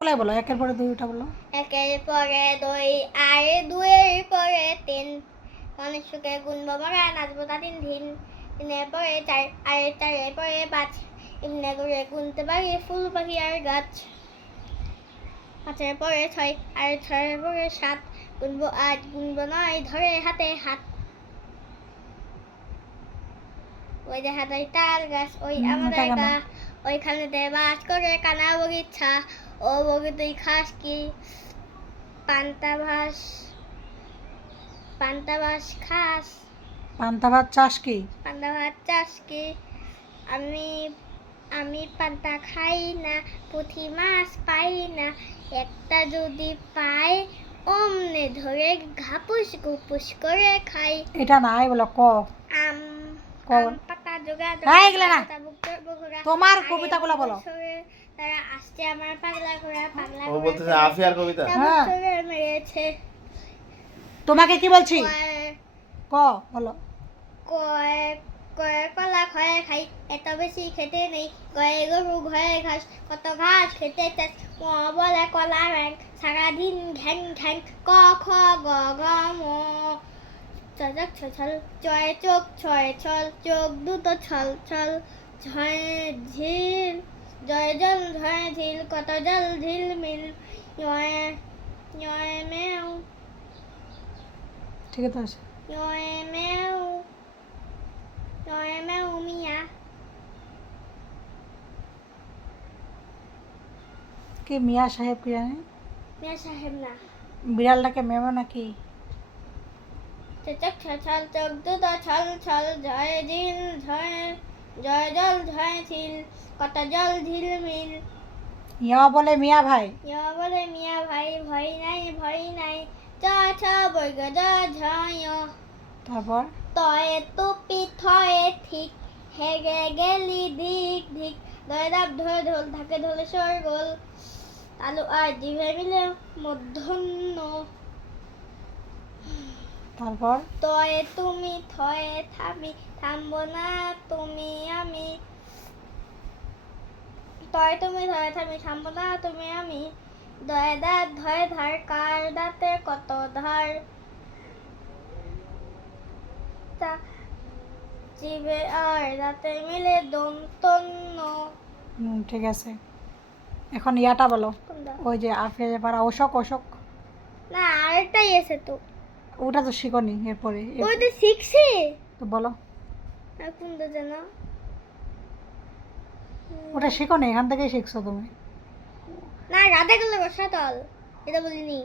বলাই বলো, একের পরে দুই, ওটা বলো। একের পরে দুই আর দুইয়ের পরে তিন, মনের সুখে গুনবো মরা নাচবো তা দিন দিন, তিনের পরে চার আর চারের পরে পাঁচ, এমনি করে গুনতে পারি ফুল পাখি আর গাছ। পাঁচের পরে ছয় আর ছয়ের পরে সাত, গুনবো আট গুনবো নয় ধরে হাতে হাত। ওই যে হাতে তাল গাছ ওই আমাদের এটা কেন? গা, ওইখানেতে বাস করে কানা বগিচ্ছা। ও বগি তুই খাস কি পান্তা ভাস, পান্তা ভাস খাস, পান্তা ভাত চাষ কি? পান্তা ভাত চাস কি? আমি আমি পান্তা খাই না, পুঁটি মাছ পাই না, একটা যদি পাই অমনে ধরে ঘাপুস গুপুস করে খাই। এটা না, এই বলো ক। আম ক আম বল। পাতা জোগা হ্যাঁ, এগুলা না। বগুড়া তোমার কবিতাগুলো বলো। তারা আসছে আমার পাগলা ঘোড়া পাগলা ও বলতেছে আফিয়ার কবিতা। হ্যাঁ। মেরেছে। তোমাকে কি বলছি? কয় ক বলো। কয় কয় কলা খয়ে খাই, এত বেশি খেতে নেই, কয়ে গরু ঘরে ঘাস, কত ঘাস খেতে চাস, ম বলে কলা ব্যাং, সারাদিন ঘ্যাং ঘ্যাং, ক খ গ গ ম, চজক ছল চয় চোখ ছয় ছল, চোখ দুটো ছল ছল, ঝয় ঝিল জয় জল ঝয় ঝিল, কত জল ঝিল মিল, নয় নয় মেও ঠিক আছে। নয় মেও নয় মেও মিয়া। কি মিয়া সাহেব কি জানি? মিয়া সাহেব না। বিড়ালটাকে মেমো নাকি? চোখ ছল চোখ দুটো ছল ছল, জয় ঝিল ঝয় জয় জল ঝয় ঝিল, কত জল ঝিল মিল, ইয়া বলে মিয়া ভাই। ইয়া বলে মিয়া ভাই, ভয় নাই ভয় নাই, চ ছ বর্গ জ ঝয়, তারপর তয়ে টুপি থয়ে ঠিক, হেগে গেলি দিক ধিক, দয় দাব ধরে ঢোল থাকে ঢোলে সরগোল, তালু আর জিভে মিলে মধ্যাহ্ন, তারপর তয়ে তুমি থয়ে থামি, থামবো না তুমি আমি, তয়ে তুমি ধরে থামি থামবো না তুমি আমি, দয়ে দাঁত ধরে ধার কার দাঁতে কত ধার, তা জিভে আর দাঁতে মিলে দন্তন্য। ঠিক আছে। এখন ইয়াটা বলো। কোনটা? ওই যে আফিয়া যে পারা অশোক অশোক, না আরেকটাই আছে তো, ওটা তো শিখনি। এরপরে ওই তো শিখছি। তো বলো। আর কোনটা যেন? ওটা শিখনি, এখান থেকেই শিখছো তুমি। না রাধা গেল রসাতল, এটা বলিনি।